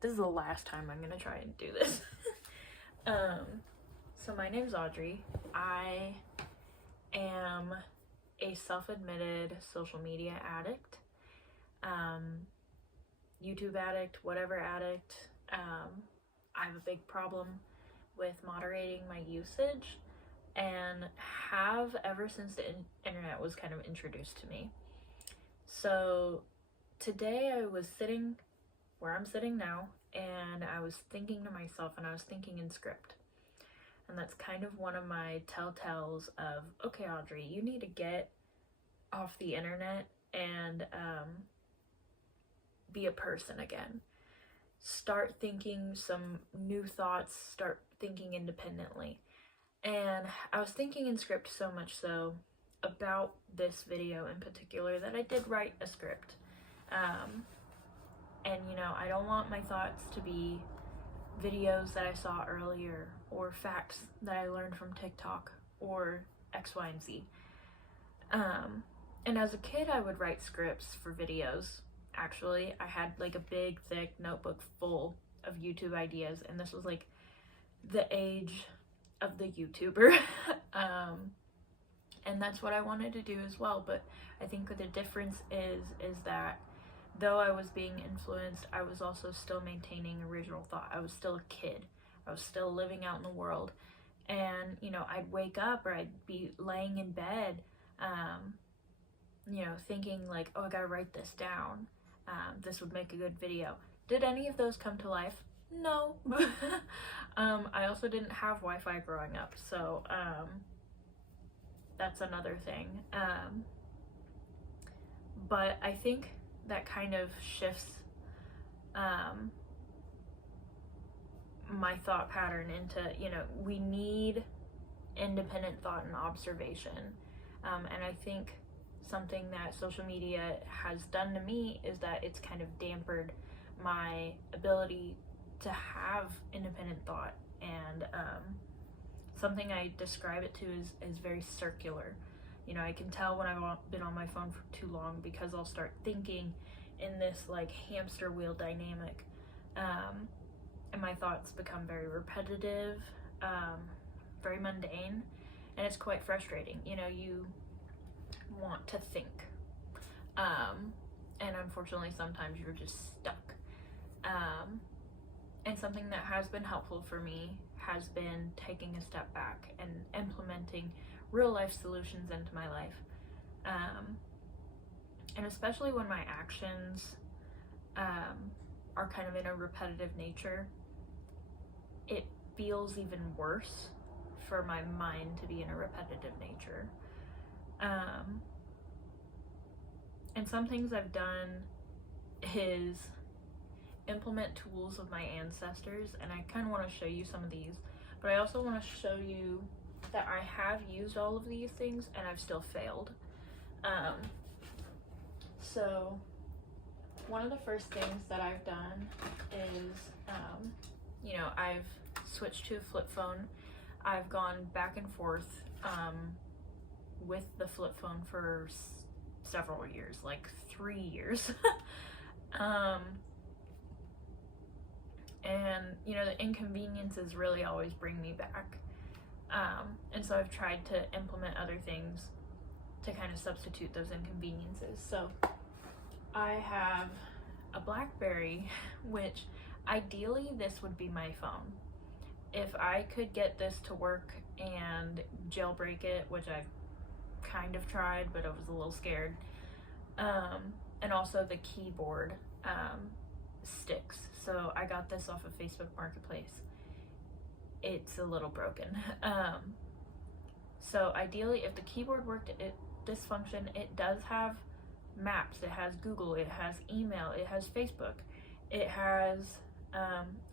This is the last time I'm gonna try and do this. So my name's Audrey. I am a self-admitted social media addict, YouTube addict, whatever addict. I have a big problem with moderating my usage, and have ever since the internet was kind of introduced to me. So today I was sitting where I'm sitting now, and I was thinking to myself, and I was thinking in script. And that's kind of one of my telltales of, okay, Audrey, you need to get off the internet and be a person again. Start thinking some new thoughts, start thinking independently. And I was thinking in script so much so about this video in particular that I did write a script. And you know, I don't want my thoughts to be videos that I saw earlier or facts that I learned from TikTok or X, Y, and Z. And as a kid, I would write scripts for videos. Actually, I had like a big, thick notebook full of YouTube ideas, and this was like the age of the YouTuber. And that's what I wanted to do as well. But I think the difference is that though I was being influenced, I was also still maintaining original thought. I was still a kid. I was still living out in the world. And, you know, I'd wake up or I'd be laying in bed, you know, thinking like, oh, I gotta write this down. This would make a good video. Did any of those come to life? No. I also didn't have Wi-Fi growing up, so that's another thing. But I think that kind of shifts my thought pattern into, you know, we need independent thought and observation. And I think something that social media has done to me is that it's kind of dampened my ability to have independent thought. And something I describe it to is very circular. You know, I can tell when I've been on my phone for too long because I'll start thinking in this like hamster wheel dynamic, and my thoughts become very repetitive, very mundane, and it's quite frustrating. You know, you want to think, and unfortunately sometimes you're just stuck. And something that has been helpful for me has been taking a step back and implementing real life solutions into my life. And especially when my actions are kind of in a repetitive nature, it feels even worse for my mind to be in a repetitive nature. And some things I've done is implement tools of my ancestors, and I kind of want to show you some of these, but I also want to show you that I have used all of these things and I've still failed. So one of the first things that I've done is, you know, I've switched to a flip phone. I've gone back and forth with the flip phone for several years, like 3 years. And you know, the inconveniences really always bring me back. And so I've tried to implement other things to kind of substitute those inconveniences. So I have a BlackBerry, which ideally this would be my phone. If I could get this to work and jailbreak it, which I've kind of tried, but I was a little scared. And also the keyboard sticks. So I got this off of Facebook Marketplace. It's a little broken. So ideally, if the keyboard worked, this function, it does have maps, it has Google, it has email, it has Facebook, it has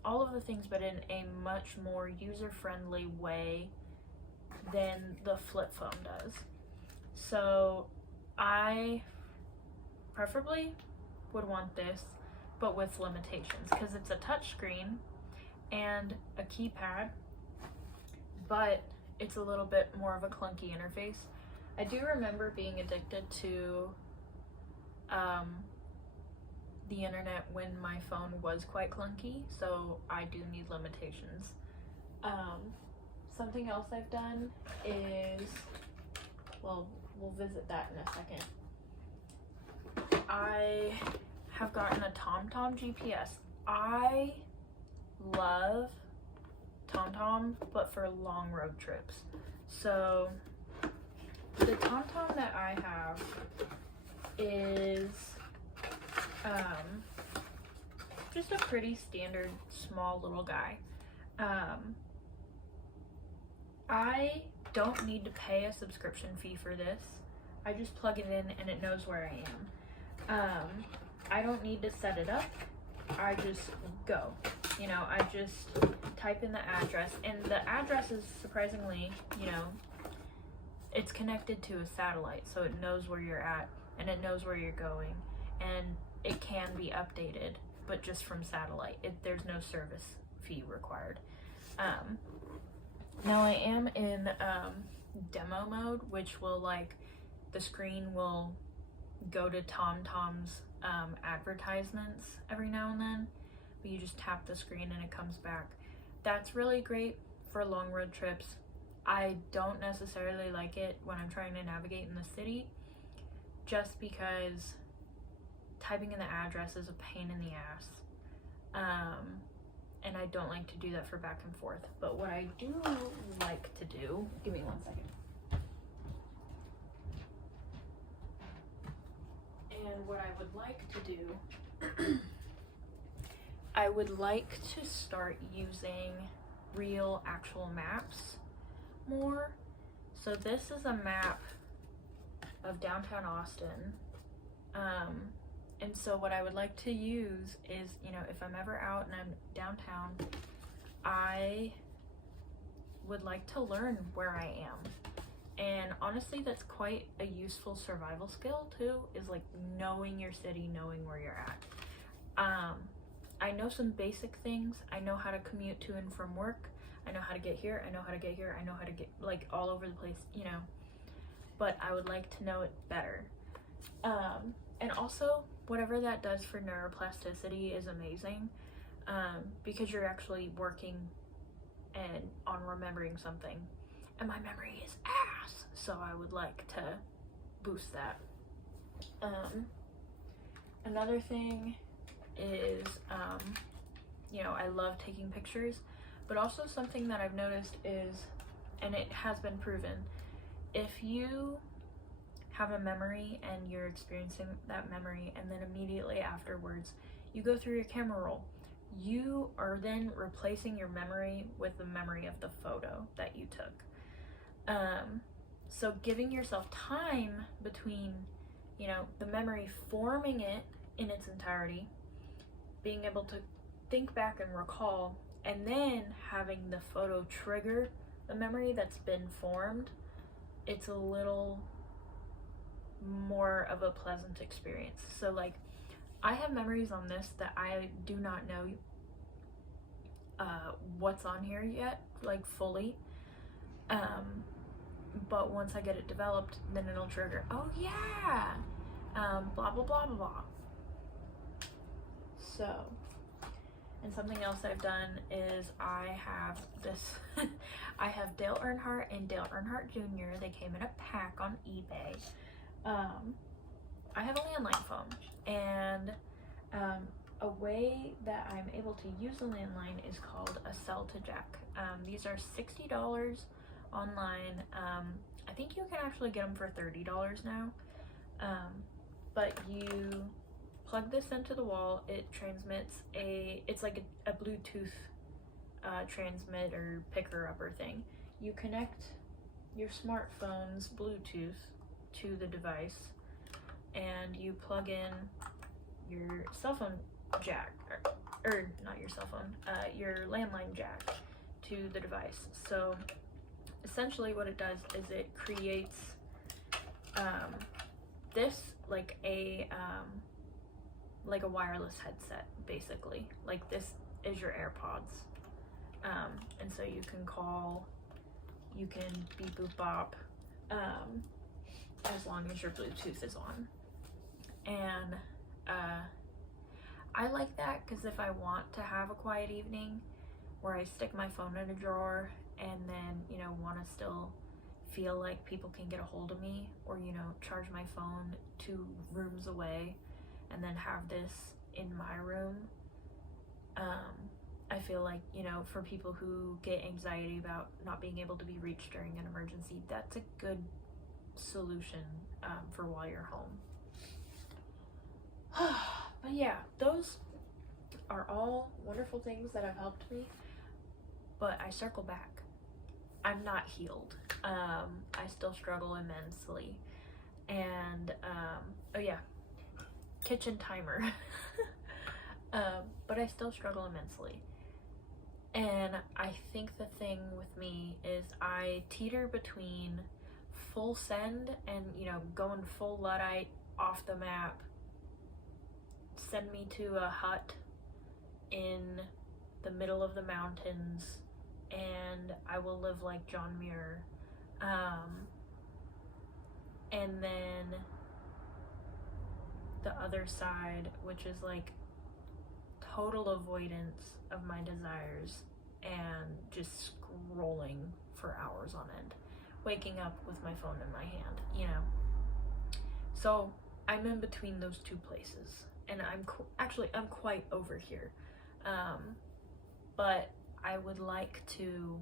all of the things, but in a much more user-friendly way than the flip phone does. So I preferably would want this, but with limitations, because it's a touch screen and a keypad, but it's a little bit more of a clunky interface. I do remember being addicted to the internet when my phone was quite clunky, so I do need limitations. Something else I've done is, well, we'll visit that in a second. I have gotten a TomTom GPS. I love TomTom, but for long road trips. So the TomTom that I have is just a pretty standard small little guy. I don't need to pay a subscription fee for this. I just plug it in and it knows where I am. I don't need to set it up. I just go. You know, I just type in the address, and the address is surprisingly, you know, it's connected to a satellite, so it knows where you're at and it knows where you're going, and it can be updated, but just from satellite. There's no service fee required. Now I am in demo mode, which will, like, the screen will go to TomTom's advertisements every now and then, but you just tap the screen and it comes back. That's really great for long road trips. I don't necessarily like it when I'm trying to navigate in the city, just because typing in the address is a pain in the ass. And I don't like to do that for back and forth. But what I do like to do, give me 1 second. And what I would like to do, I would like to start using real actual maps more. So this is a map of downtown Austin. And so what I would like to use is, you know, if I'm ever out and I'm downtown, I would like to learn where I am. And honestly, that's quite a useful survival skill too, is like knowing your city, knowing where you're at. I know some basic things. I know how to commute to and from work. I know how to get here. I know how to get here. I know how to get, like, all over the place, you know, but I would like to know it better. And also, whatever that does for neuroplasticity is amazing, because you're actually working and on remembering something, and my memory is ass, so I would like to boost that. Another thing is, you know, I love taking pictures, but also something that I've noticed is, and it has been proven, if you have a memory and you're experiencing that memory, and then immediately afterwards you go through your camera roll, you are then replacing your memory with the memory of the photo that you took. So giving yourself time between, you know, the memory, forming it in its entirety, being able to think back and recall, and then having the photo trigger the memory that's been formed, it's a little more of a pleasant experience. So, like, I have memories on this that I do not know what's on here yet, like, fully. But once I get it developed, then it'll trigger, oh yeah, blah blah blah blah blah. So, and something else I've done is I have this I have Dale Earnhardt and Dale Earnhardt Jr. They came in a pack on eBay. I have a landline phone, and a way that I'm able to use a landline is called a cell to jack. These are $60 online. I think you can actually get them for $30 now. But you plug this into the wall, it transmits it's like a Bluetooth transmitter picker-upper thing. You connect your smartphone's Bluetooth to the device, and you plug in your cell phone jack, or not your cell phone, your landline jack to the device. So essentially what it does is it creates this like a wireless headset, basically. Like, this is your AirPods, and so you can call, you can beep boop bop, as long as your Bluetooth is on. And I like that because if I want to have a quiet evening where I stick my phone in a drawer and then, you know, want to still feel like people can get a hold of me, or, you know, charge my phone 2 rooms away and then have this in my room, I feel like, you know, for people who get anxiety about not being able to be reached during an emergency, that's a good solution for while you're home. But yeah, those are all wonderful things that have helped me, but I circle back. I'm not healed. I still struggle immensely. And oh yeah, kitchen timer. But I still struggle immensely. And I think the thing with me is I teeter between full send and, you know, going full Luddite, off the map, send me to a hut in the middle of the mountains and I will live like John Muir. And then the other side, which is like total avoidance of my desires and just scrolling for hours on end, waking up with my phone in my hand, you know. So I'm in between those two places, and I'm quite over here. But I would like to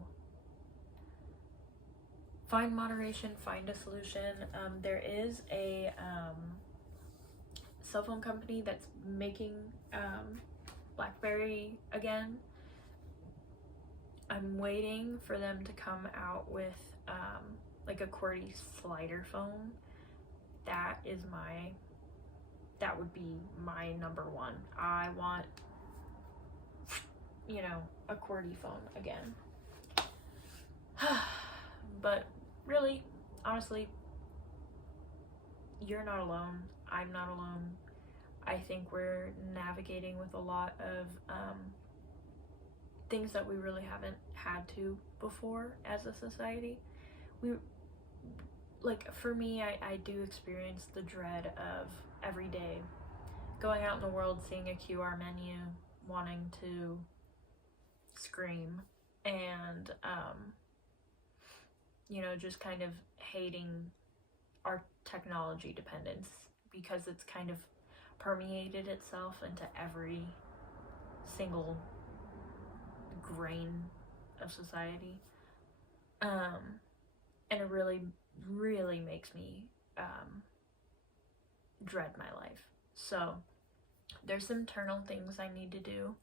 find moderation, find a solution. There is a cell phone company that's making BlackBerry again. I'm waiting for them to come out with like a QWERTY slider phone. That would be my number one. I want, you know, a QWERTY phone again. But really, honestly, you're not alone. I'm not alone. I think we're navigating with a lot of things that we really haven't had to before as a society. For me, I do experience the dread of every day going out in the world, seeing a QR menu, wanting to scream, and you know, just kind of hating our technology dependence because it's kind of permeated itself into every single grain of society. And it really, really makes me dread my life. So there's some internal things I need to do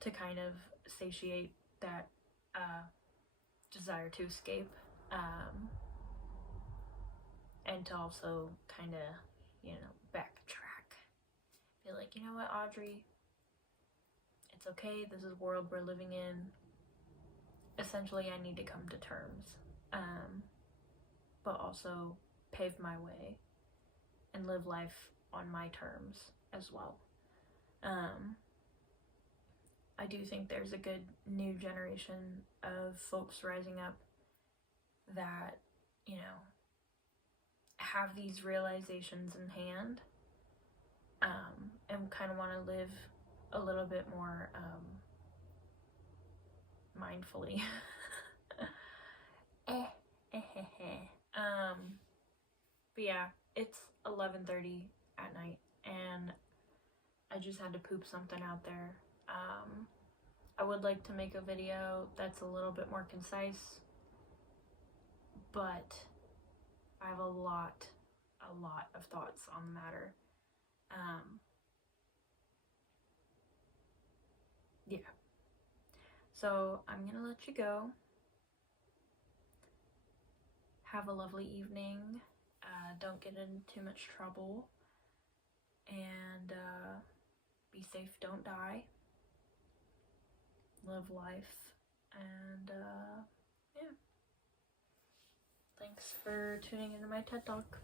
to kind of satiate that desire to escape, and to also kind of, you know, backtrack. Be like, you know what, Audrey, it's okay, this is the world we're living in. Essentially, I need to come to terms, but also pave my way and live life on my terms as well. I do think there's a good new generation of folks rising up that, you know, have these realizations in hand, and kind of want to live a little bit more mindfully. But yeah, it's 11:30 at night and I just had to poop something out there. I would like to make a video that's a little bit more concise, but I have a lot of thoughts on the matter. Yeah. So I'm gonna let you go. Have a lovely evening. Don't get in too much trouble. And be safe, don't die. Live life. And yeah. Thanks for tuning into my TED Talk.